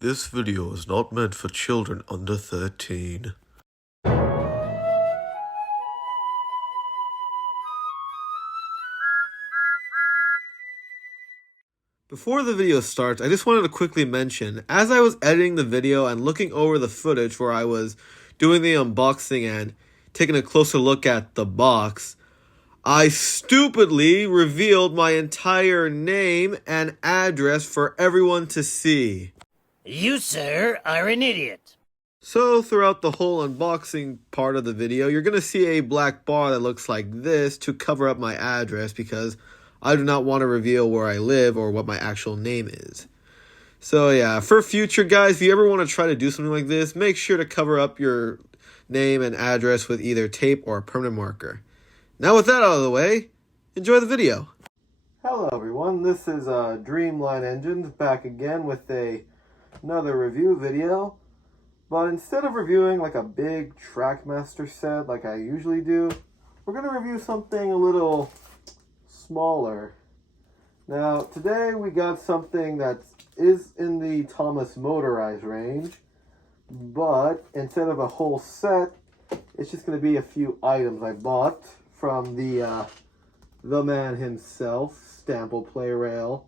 This video is not meant for children under 13. Before the video starts, I just wanted to quickly mention, as I was editing the video and looking over the footage where I was doing the unboxing and taking a closer look at the box, I stupidly revealed my entire name and address for everyone to see. You, sir, are an idiot. So throughout the whole unboxing part of the video, you're going to see a black bar that looks like this to cover up my address because I do not want to reveal where I live or what my actual name is. So yeah, for future guys, if you ever want to try to do something like this, make sure to cover up your name and address with either tape or a permanent marker. Now with that out of the way, enjoy the video. Hello everyone, this is Dreamline Engines back again with another review video. But instead of reviewing like a big Trackmaster set like I usually do, we're going to review something a little smaller. Now today we got something that is in the Thomas motorized range, but instead of a whole set, it's just going to be a few items I bought from the man himself, StampPlarailstore,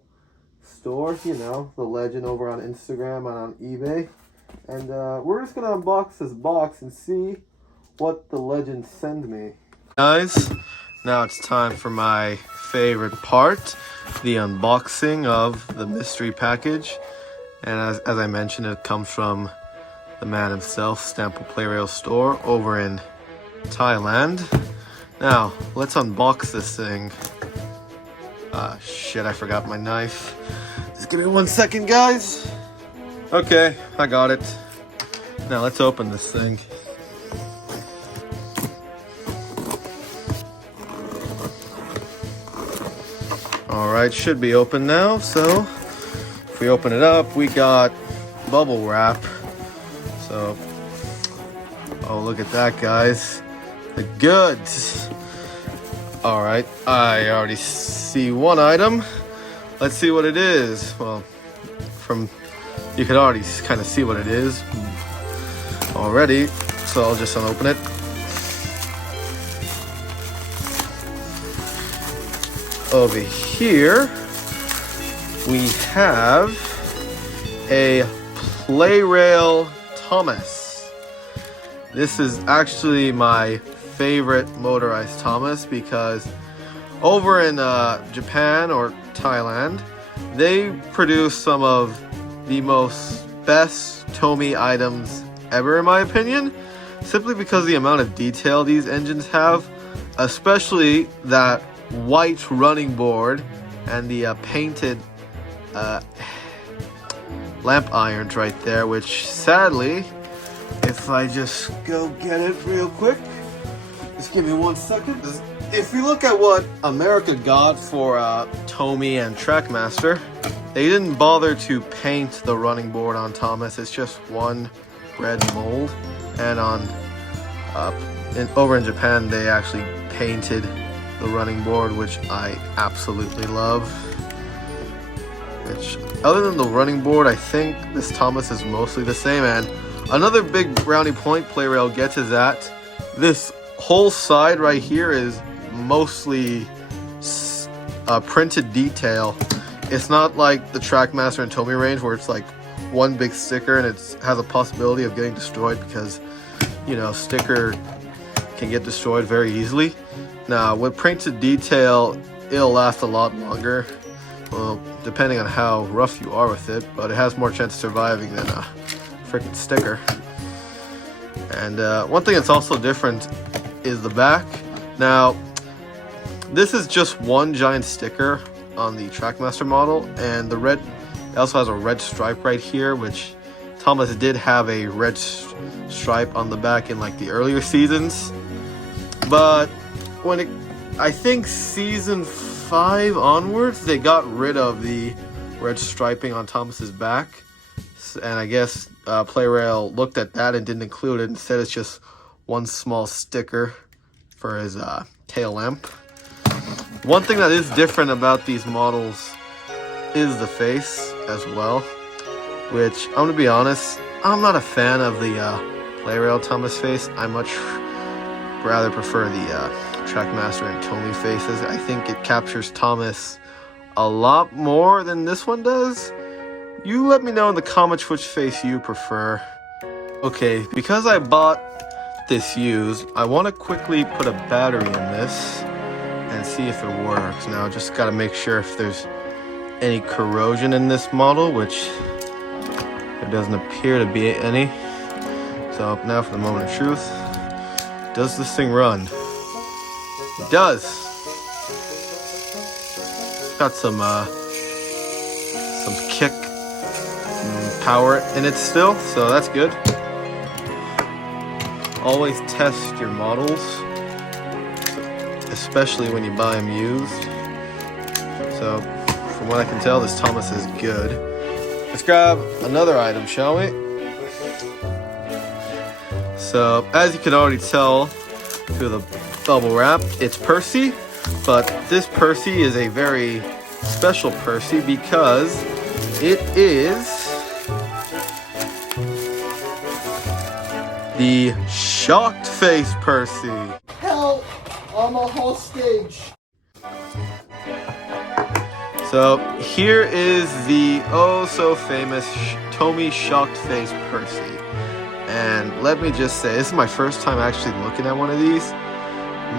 you know, the legend over on Instagram and on eBay. And we're just going to unbox this box and see what the legend sent me. Guys, now it's time for my favorite part, the unboxing of the mystery package. And as I mentioned, it comes from the man himself, StampPlarailstore over in Thailand. Now, let's unbox this thing. Shit, I forgot my knife. Just give me 1 second, guys. Okay, I got it. Now, let's open this thing. Alright, should be open now. So, if we open it up, we got bubble wrap. So, oh, look at that, guys. The goods. Alright, I already see one item. Let's see what it is. Well, you can already kind of see what it is already, so I'll just unopen it. Over here, we have a Plarail Thomas. This is actually my favorite motorized Thomas because over in Japan or Thailand, they produce some of the best Tomy items ever, in my opinion, simply because of the amount of detail these engines have, especially that white running board and the painted lamp irons right there, which sadly, if I just go get it real quick, just give me 1 second. If you look at what America got for Tomy and Trackmaster, they didn't bother to paint the running board on Thomas. It's just one red mold. And over in Japan, they actually painted the running board, which I absolutely love. Which, other than the running board, I think this Thomas is mostly the same. And another big brownie point Plarail gets is that this whole side right here is mostly printed detail. It's not like the Trackmaster and Tomy range where it's like one big sticker and it has a possibility of getting destroyed because, you know, sticker can get destroyed very easily. Now, with printed detail, it'll last a lot longer. Well, depending on how rough you are with it, but it has more chance of surviving than a freaking sticker. And one thing that's also different is the back. Now, this is just one giant sticker on the Trackmaster model, and the red, it also has a red stripe right here, which Thomas did have a red stripe on the back in like the earlier seasons. But I think season 5 onwards, they got rid of the red striping on Thomas's back, and I guess Plarail looked at that and didn't include it. Instead, it's just one small sticker for his tail lamp. One thing that is different about these models is the face as well. which I'm gonna be honest, I'm not a fan of the Plarail Thomas face. I much rather prefer the Trackmaster and Tomy faces. I think it captures Thomas a lot more than this one does. You let me know in the comments which face you prefer. Okay, because I bought this used, I want to quickly put a battery in this and see if it works. Now, just got to make sure if there's any corrosion in this model, which there doesn't appear to be any. So now for the moment of truth. Does this thing run? It does. Got some kick and power in it still, so that's good. Always test your models, especially when you buy them used. So from what I can tell, this Thomas is good. Let's grab another item, shall we? So as you can already tell through the bubble wrap, it's Percy, but this Percy is a very special Percy because it is the shocked face Percy. Help! I'm a hostage. So here is the oh so famous Tomy shocked face Percy. And let me just say, this is my first time actually looking at one of these.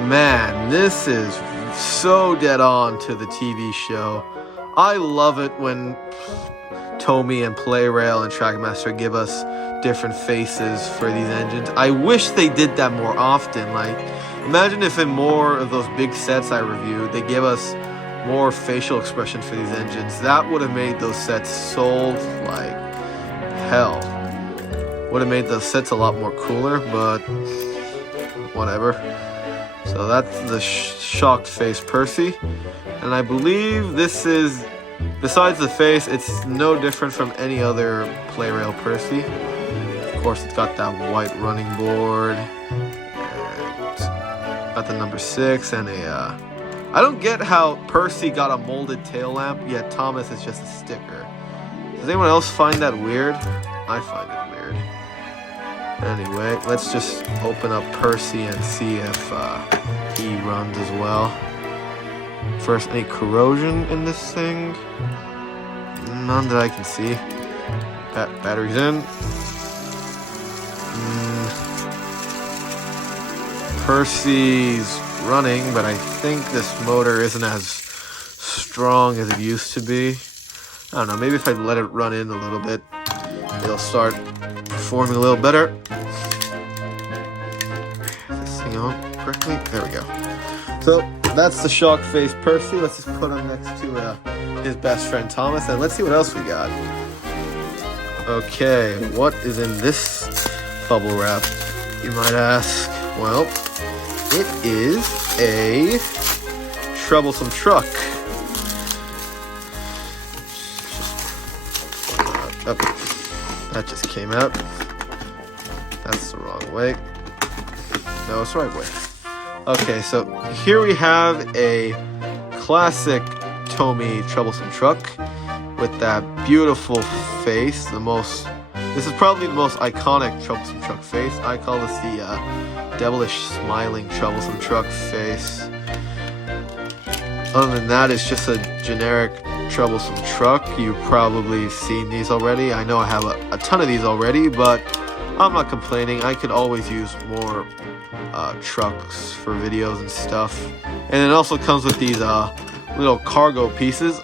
Man, this is so dead on to the TV show. I love it when Tomy and Plarail and Trackmaster give us different faces for these engines. I wish they did that more often. Like, imagine if in more of those big sets I reviewed, they give us more facial expression for these engines. That would have made those sets sold like hell. Would have made those sets a lot more cooler, but whatever. So that's the shocked face Percy. And I believe this is, besides the face, it's no different from any other Plarail Percy. Of course, it's got that white running board. And got the number 6 and a... I don't get how Percy got a molded tail lamp, yet Thomas is just a sticker. Does anyone else find that weird? I find it weird. Anyway, let's just open up Percy and see if he runs as well. First, any corrosion in this thing? None that I can see. Batteries in. Percy's running, but I think this motor isn't as strong as it used to be. I don't know, maybe if I let it run in a little bit, it'll start performing a little better. Is this thing on correctly? There we go. So that's the shocked face Percy. Let's just put him next to his best friend Thomas, and let's see what else we got. Okay, what is in this bubble wrap, you might ask? Well, it is a troublesome truck. That just came out. That's the wrong way. No, it's the right way. Okay, so here we have a classic Tomy troublesome truck with that beautiful face. This is probably the most iconic troublesome truck face. I call this the devilish smiling troublesome truck face. Other than that, it's just a generic troublesome truck. You've probably seen these already. I know I have a ton of these already, but I'm not complaining. I could always use more trucks for videos and stuff. And it also comes with these little cargo pieces.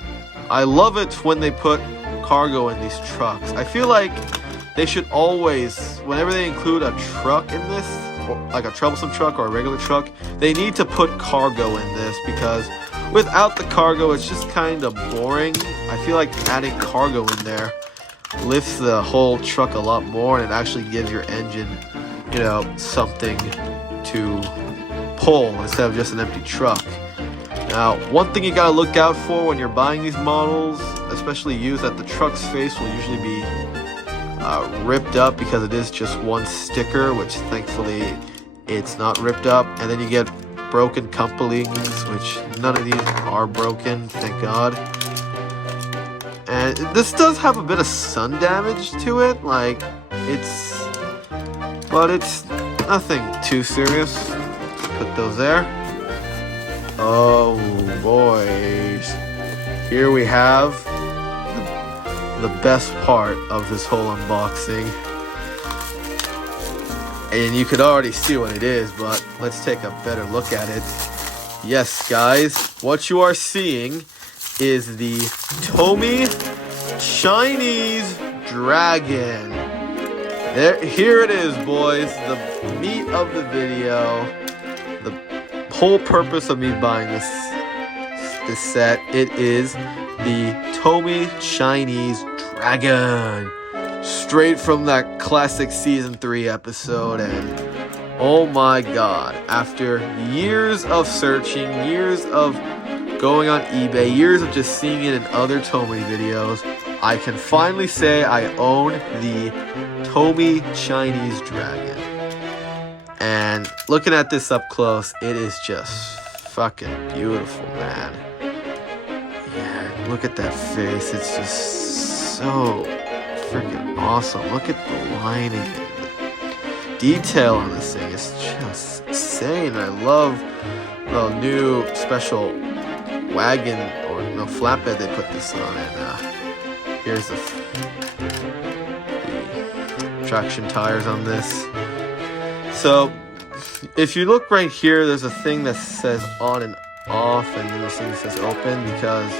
I love it when they put cargo in these trucks. I feel like they should always, whenever they include a truck in this, or like a troublesome truck or a regular truck, they need to put cargo in this, because without the cargo, it's just kind of boring. I feel like adding cargo in there lifts the whole truck a lot more, and it actually gives your engine, you know, something to pull instead of just an empty truck. Now, one thing you gotta look out for when you're buying these models, especially used, that the truck's face will usually be ripped up, because it is just one sticker, which thankfully it's not ripped up. And then you get broken couplings, which none of these are broken, thank God. And this does have a bit of sun damage to it, like, but it's nothing too serious. Put those there. Oh, boys. Here we have the best part of this whole unboxing. And you could already see what it is, but let's take a better look at it. Yes, guys, what you are seeing is the Tomy Chinese Dragon. Here it is, boys. The meat of the video. The whole purpose of me buying this set. It is the Tomy Chinese Dragon. Straight from that classic season 3 episode. And oh my god. After years of searching, years of going on eBay, years of just seeing it in other Tomy videos, I can finally say I own the Tomy Chinese Dragon. And looking at this up close, it is just fucking beautiful, man. Yeah, look at that face. It's just so freaking awesome. Look at the lining and the detail on this thing. It's just insane. I love the new special wagon or no flatbed they put this on, and here's the traction tires on this. So if you look right here, there's a thing that says on and off, and then there's a thing that says open, because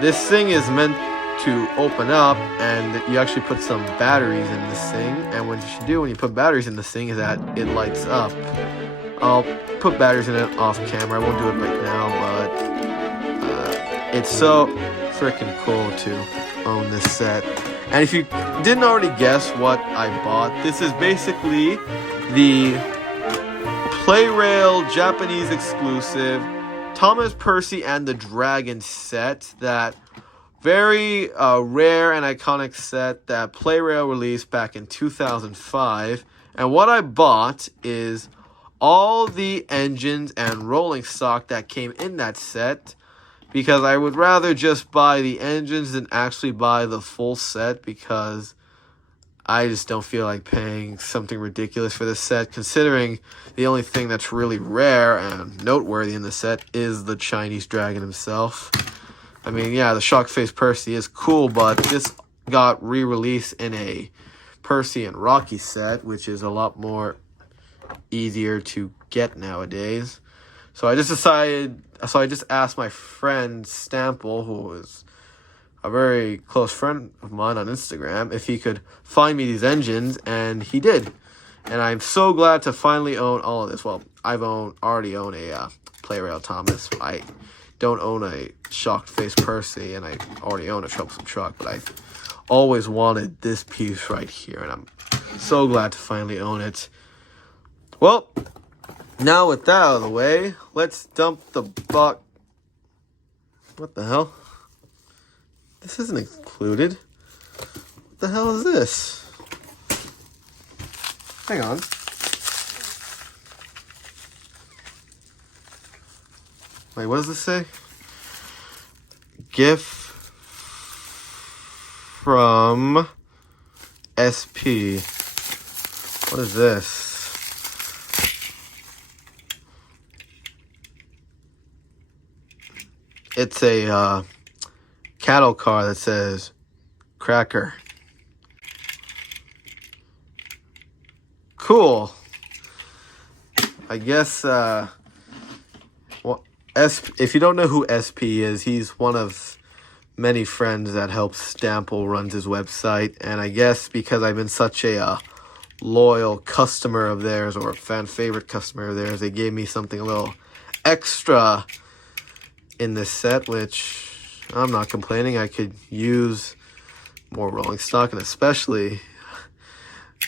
this thing is meant to open up, and you actually put some batteries in this thing. And what you should do when you put batteries in this thing is that it lights up. I'll put batteries in it off camera. I won't do it right now, but it's so freaking cool to own this set. And if you didn't already guess what I bought, this is basically the Plarail Japanese exclusive Thomas, Percy, and the Dragon set. That very rare and iconic set that Plarail released back in 2005. And what I bought is all the engines and rolling stock that came in that set, because I would rather just buy the engines than actually buy the full set, because I just don't feel like paying something ridiculous for this set, considering the only thing that's really rare and noteworthy in the set is the Chinese Dragon himself. I mean, yeah, the Shock Face Percy is cool, but this got re-released in a Percy and Rocky set, which is a lot more easier to get nowadays. So I just asked my friend Stample, who is a very close friend of mine on Instagram, if he could find me these engines, and he did. And I'm so glad to finally own all of this. Well, already own a Plarail Thomas. I don't own a Shocked Face Percy, and I already own a Troublesome Truck, but I always wanted this piece right here, and I'm so glad to finally own it. Well, now with that out of the way, let's dump the box. What the hell? This isn't included. What the hell is this? Hang on. Wait, what does this say? Gift from SP. What is this? It's a cattle car that says Cracker. Cool. I guess if you don't know who SP is, he's one of many friends that helps Stample runs his website. And I guess because I've been such a loyal customer of theirs, or a fan favorite customer of theirs, they gave me something a little extra in this set, which I'm not complaining. I could use more rolling stock, and especially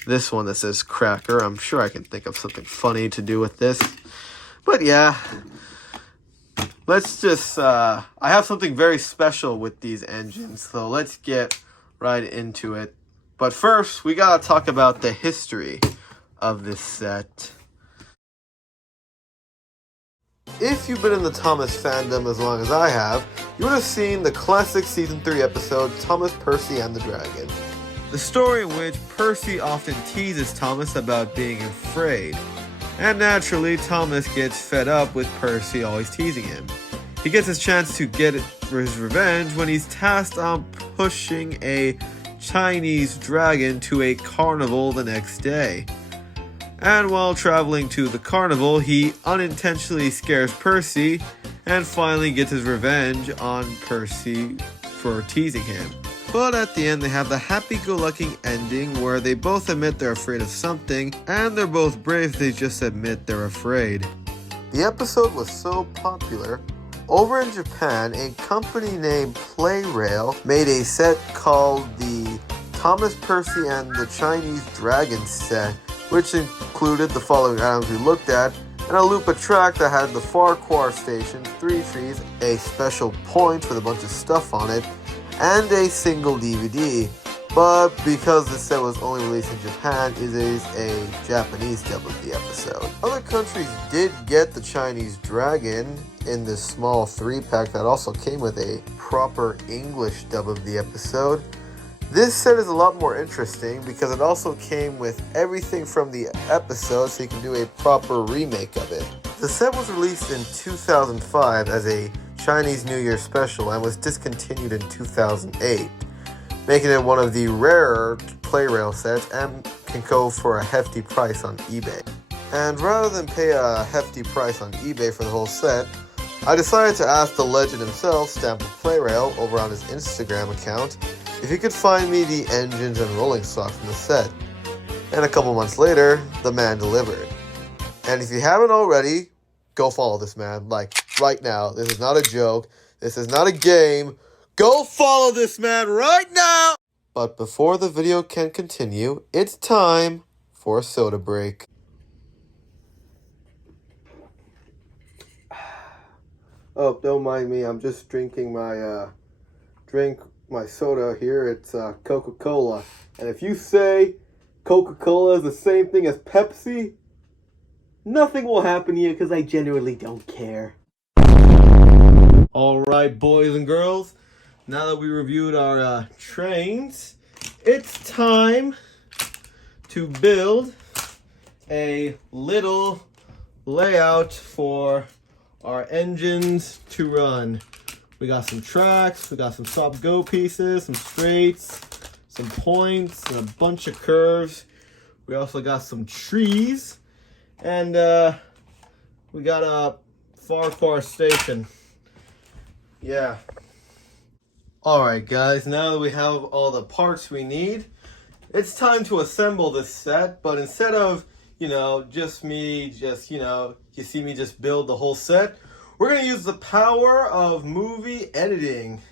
this one that says Cracker. I'm sure I can think of something funny to do with this. But yeah, let's just, I have something very special with these engines, so let's get right into it. But first, we gotta talk about the history of this set. If you've been in the Thomas fandom as long as I have, you would have seen the classic Season 3 episode, Thomas, Percy, and the Dragon. The story in which Percy often teases Thomas about being afraid. And naturally, Thomas gets fed up with Percy always teasing him. He gets his chance to get his revenge when he's tasked on pushing a Chinese dragon to a carnival the next day. And while traveling to the carnival, he unintentionally scares Percy and finally gets his revenge on Percy for teasing him. But at the end, they have the happy-go-lucky ending where they both admit they're afraid of something, and they're both brave, they just admit they're afraid. The episode was so popular, over in Japan, a company named Plarail made a set called the Thomas, Percy, and the Chinese Dragon set, which included the following items we looked at, and a loop of track that had the Farquhar Station, 3 trees, a special point with a bunch of stuff on it, and a single DVD. But because this set was only released in Japan, it is a Japanese dub of the episode. Other countries did get the Chinese Dragon in this small 3-pack that also came with a proper English dub of the episode. This set is a lot more interesting because it also came with everything from the episode, so you can do a proper remake of it. The set was released in 2005 as a Chinese New Year special and was discontinued in 2008, making it one of the rarer Plarail sets and can go for a hefty price on eBay. And rather than pay a hefty price on eBay for the whole set, I decided to ask the legend himself, StampPlarail, over on his Instagram account, if he could find me the engines and rolling stock from the set. And a couple months later, the man delivered. And if you haven't already, go follow this man, like right now. This is not a joke. This is not a game. Go follow this man right now! But before the video can continue, it's time for a soda break. Oh, don't mind me. I'm just drinking my soda here. It's Coca-Cola. And if you say Coca-Cola is the same thing as Pepsi, nothing will happen to you because I genuinely don't care. Alright, boys and girls. Now that we reviewed our trains, it's time to build a little layout for our engines to run. We got some tracks, we got some stop-go pieces, some straights, some points, and a bunch of curves. We also got some trees, and we got a Farquhar Station. Yeah. Alright guys, now that we have all the parts we need, it's time to assemble this set, but instead of, just me, you see me just build the whole set, we're going to use the power of movie editing.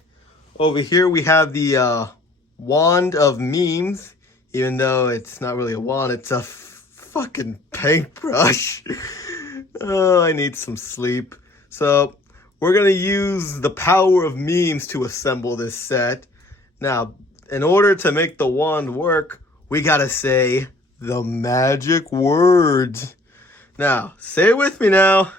Over here we have the wand of memes, even though it's not really a wand, it's a fucking paintbrush. Oh, I need some sleep. So, we're going to use the power of memes to assemble this set. Now, in order to make the wand work, we got to say the magic words. Now, say it with me now.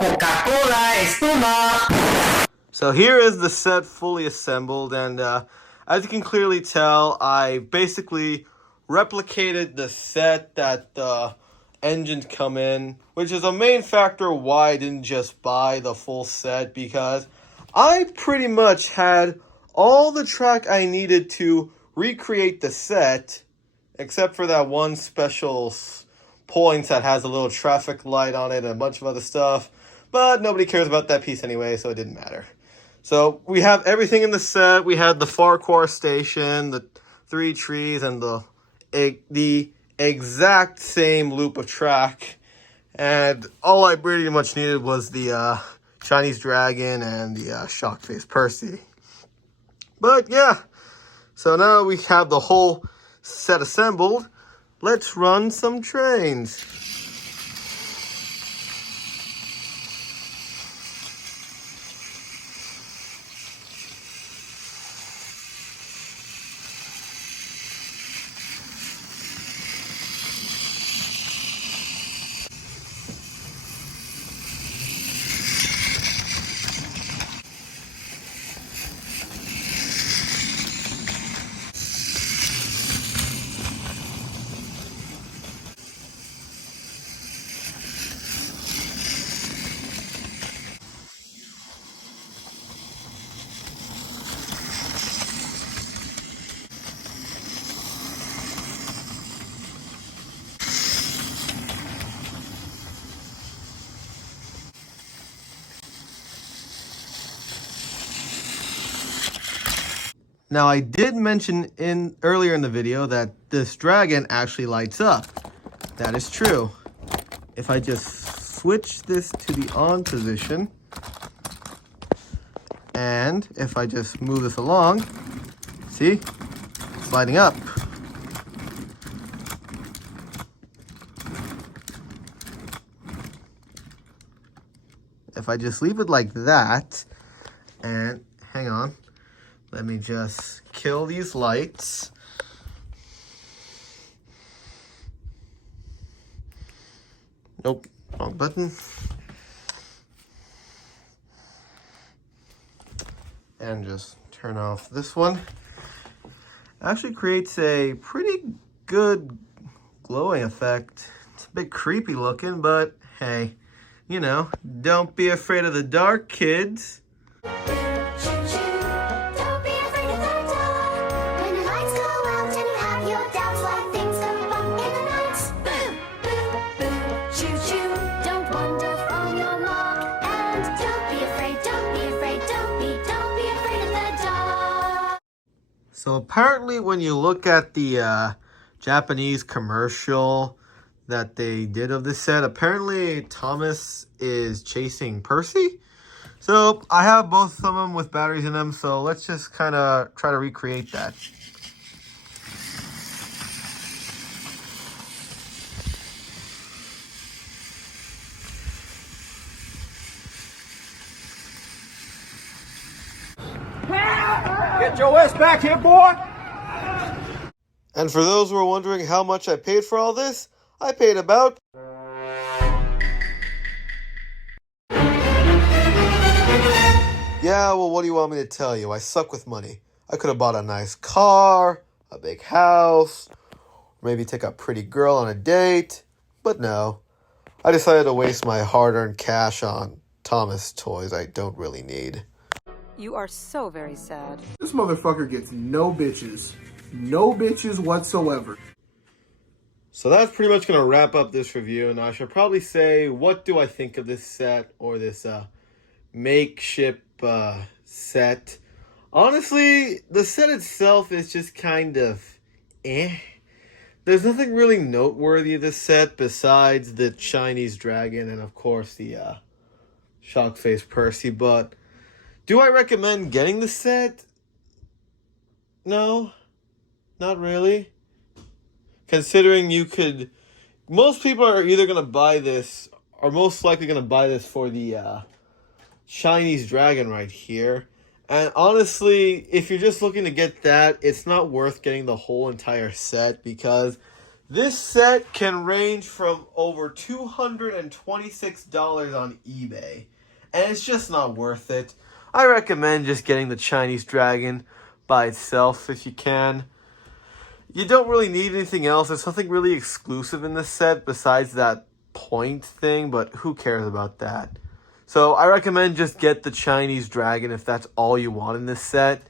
Coca-Cola Espuma. So here is the set fully assembled, and as you can clearly tell, I basically replicated the set that the engines come in, which is a main factor why I didn't just buy the full set, because I pretty much had all the track I needed to recreate the set, except for that one special point that has a little traffic light on it and a bunch of other stuff. But nobody cares about that piece anyway, so it didn't matter. So we have everything in the set. We had the Farquhar Station, the 3 trees, and the exact same loop of track. And all I pretty much needed was the Chinese Dragon and the shock face Percy. But yeah, so now we have the whole set assembled. Let's run some trains. Now, I did mention earlier in the video that this dragon actually lights up. That is true. If I just switch this to the on position, and if I just move this along, see, it's lighting up. If I just leave it like that, and hang on, let me just kill these lights. Nope, wrong button. And just turn off this one. Actually creates a pretty good glowing effect. It's a bit creepy looking, but hey, you know, don't be afraid of the dark, kids. So apparently when you look at the Japanese commercial that they did of this set, apparently Thomas is chasing Percy. So I have both of them with batteries in them, so let's just kind of try to recreate that. Get your ass back here, boy! And for those who are wondering how much I paid for all this, I paid about... Yeah, well, what do you want me to tell you? I suck with money. I could have bought a nice car, a big house, maybe take a pretty girl on a date, but no. I decided to waste my hard-earned cash on Thomas toys I don't really need. You are so very sad. This motherfucker gets no bitches. No bitches whatsoever. So that's pretty much going to wrap up this review, and I should probably say, what do I think of this set, or this makeshift set? Honestly, the set itself is just kind of eh. There's nothing really noteworthy of this set besides the Chinese dragon and, of course, the shock-faced Percy, but do I recommend getting the set? No, not really. Considering you could... Most people are either going to buy this, or most likely going to buy this for the Chinese dragon right here. And honestly, if you're just looking to get that, it's not worth getting the whole entire set, because this set can range from over $226 on eBay. And it's just not worth it. I recommend just getting the Chinese dragon by itself if you can. You don't really need anything else. There's something really exclusive in this set besides that point thing, but who cares about that? So I recommend just get the Chinese dragon if that's all you want in this set.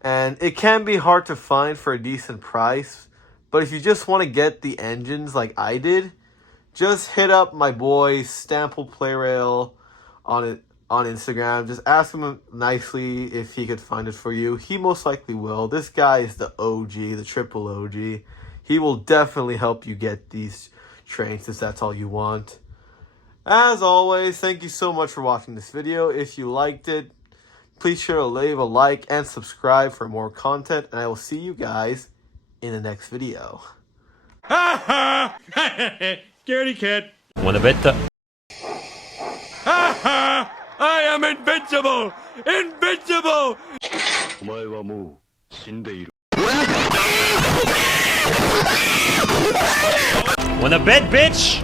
And it can be hard to find for a decent price, but if you just want to get the engines like I did, just hit up my boy StampPlarailstore on Instagram. Just ask him nicely if he could find it for you. He most likely will. This guy is the OG, the triple OG. He will definitely help you get these trains if that's all you want. As always, thank you so much for watching this video. If you liked it, please sure to leave a like and subscribe for more content, and I will see you guys in the next video. Ha ha! Scaredy cat. Wanna bet the... Ha ha! I am invincible! Invincible! Wanna bet, bitch?